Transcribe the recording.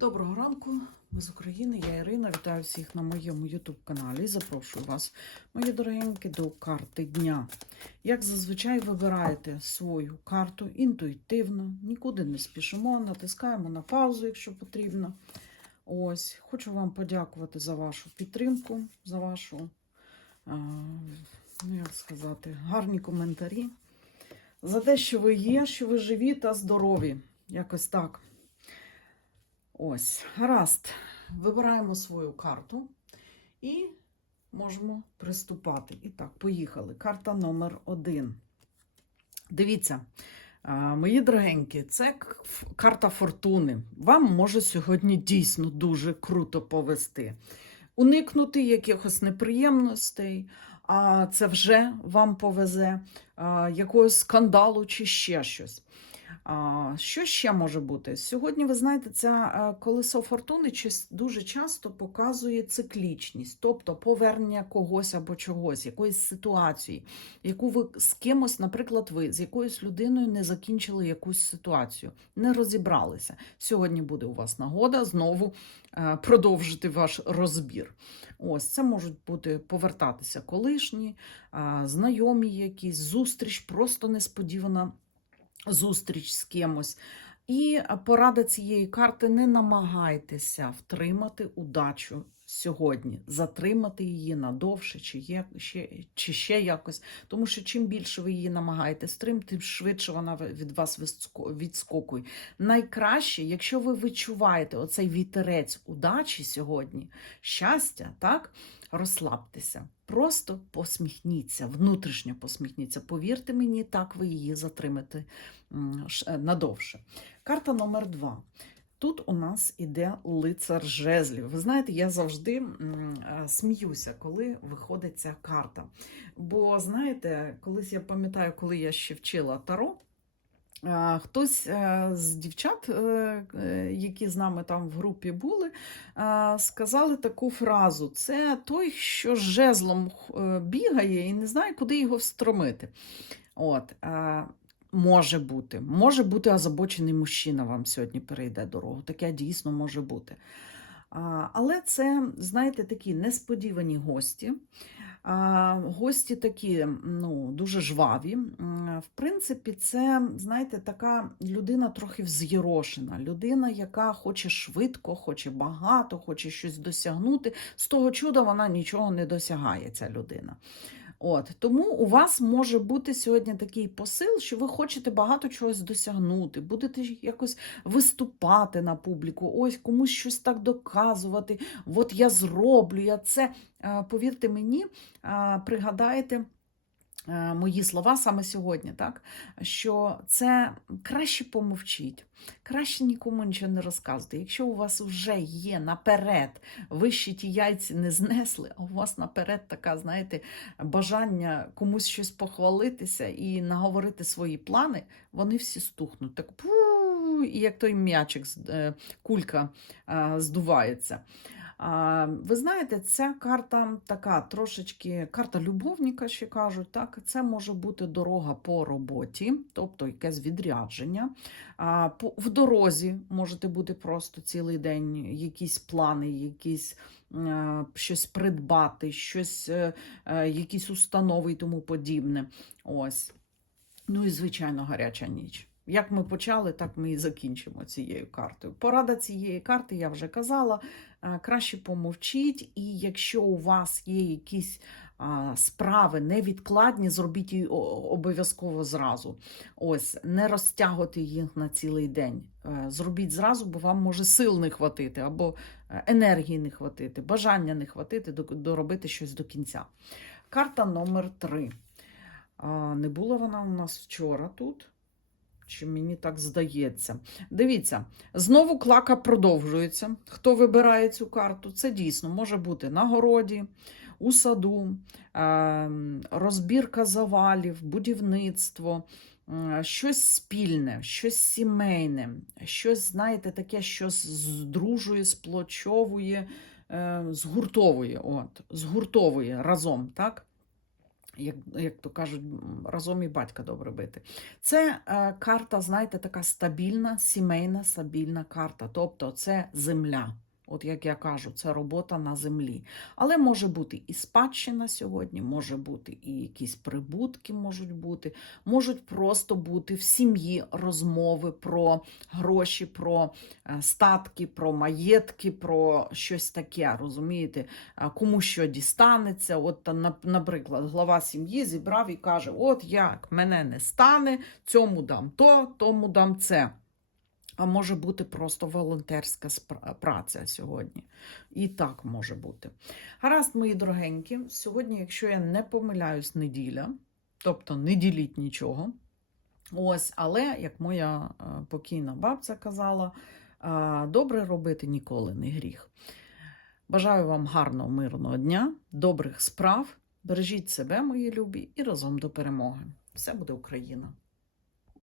Доброго ранку, ми з України, я Ірина. Вітаю всіх на моєму YouTube-каналі. Запрошую вас, мої дорогенькі, до карти дня. Як зазвичай вибираєте свою карту інтуїтивно, нікуди не спішимо, натискаємо на паузу, якщо потрібно. Ось, хочу вам подякувати за вашу підтримку, за вашу, ну як сказати, гарні коментарі, за те, що ви є, що ви живі та здорові. Якось так. Ось, гаразд. Вибираємо свою карту і можемо приступати. І так, поїхали. Карта номер один. Дивіться, мої дорогенькі, це карта фортуни. Вам може сьогодні дійсно дуже круто повести. Уникнути якихось неприємностей, а це вже вам повезе, якогось скандалу чи ще щось. Що ще може бути? Сьогодні, ви знаєте, це е, колесо фортуни дуже часто показує циклічність, тобто повернення когось або чогось, якоїсь ситуації, яку ви з кимось, наприклад, ви з якоюсь людиною не закінчили якусь ситуацію, не розібралися. Сьогодні буде у вас нагода знову е, продовжити ваш розбір. Ось це можуть бути повертатися колишні, знайомі якісь, зустріч просто несподівана зустріч з кимось. І порада цієї карти: не намагайтеся втримати удачу сьогодні, затримати її надовше, чи, є, ще, чи ще якось. Тому що чим більше ви її намагаєтесь тримати, тим швидше вона від вас відскокує. Найкраще, якщо ви відчуваєте оцей вітерець удачі сьогодні, щастя, так? Розслабтеся, просто посміхніться, внутрішньо посміхніться. Повірте мені, так ви її затримаєте е, надовше. Карта номер два. Тут у нас іде лицар жезлів. Ви знаєте, я завжди е, сміюся, коли виходить ця карта. Бо, знаєте, колись я пам'ятаю, коли я ще вчила таро. Е, Хтось е, з дівчат, е, які з нами там в групі були, сказали таку фразу: це той, що жезлом бігає і не знає, куди його встромити. От, може бути. Може бути озабочений мужчина вам сьогодні перейде дорогу. Таке дійсно може бути. Але це, знаєте, такі несподівані гості. Гості такі ну, дуже жваві. В принципі, це, знаєте, така людина трохи вз'єрошена. Людина, яка хоче швидко, хоче багато, хоче щось досягнути. З того чуда вона нічого не досягає, ця людина. От тому у вас може бути сьогодні такий посил, що ви хочете багато чогось досягнути, будете якось виступати на публіку, ось комусь щось так доказувати. От я зроблю, я це. Е, Повірте мені, пригадайте. е, Мої слова саме сьогодні, так що це краще помовчіть, краще нікому нічого не розказуйте. Якщо у вас вже є наперед, ви ще ті яйці не знесли, а у вас наперед така, знаєте, бажання комусь щось похвалитися і наговорити свої плани, вони всі стухнуть. Так і як той м'ячик, е, кулька е, здувається. Ви знаєте, ця карта така трошечки карта любовника, ще кажуть. Так, це може бути дорога по роботі, тобто якесь відрядження. В дорозі можете бути просто цілий день, якісь плани, якісь е, щось придбати, щось, е, е, якісь установи і тому подібне. Ось. Ну і, звичайно, гаряча ніч. Як ми почали, так ми і закінчимо цією картою. Порада цієї карти, я вже казала, е, краще помовчіть, і якщо у вас є якісь справи невідкладні, зробіть її обов'язково зразу. Ось, не розтягуйте їх на цілий день. Е, Зробіть зразу, бо вам може сил не хватити, або е, енергії не хватити, бажання не хватити доробити щось до кінця. Карта номер три. Не була вона у нас вчора тут. Чи мені так здається? Дивіться, знову клака продовжується. Хто вибирає цю карту? Це дійсно може бути на городі, у саду, ем, розбірка завалів, будівництво, щось спільне, щось сімейне, щось, знаєте, таке, що здружує, сплочовує, е, згуртовує, от, згуртовує разом, так? Як, як то кажуть, разом і батька добре бити. Це е, карта, знаєте, така стабільна, сімейна, стабільна карта. Тобто це земля. От як я кажу, це робота на землі. Але може бути і спадщина сьогодні, може бути і якісь прибутки можуть бути, можуть просто бути в сім'ї розмови про гроші, про е, статки, про маєтки, про щось таке. Розумієте, кому що дістанеться. От, наприклад, глава сім'ї зібрав і каже: От як мене не стане, цьому дам то, тому дам це. А може бути просто волонтерська праця сьогодні. І так може бути. Гаразд, мої дорогенькі, сьогодні, якщо я не помиляюсь, неділя, тобто не діліть нічого. Ось, але, як моя е, покійна бабця казала, е, добре робити ніколи не гріх. Бажаю вам гарного, мирного дня, добрих справ. Бережіть себе, мої любі, і разом до перемоги. Все буде Україна!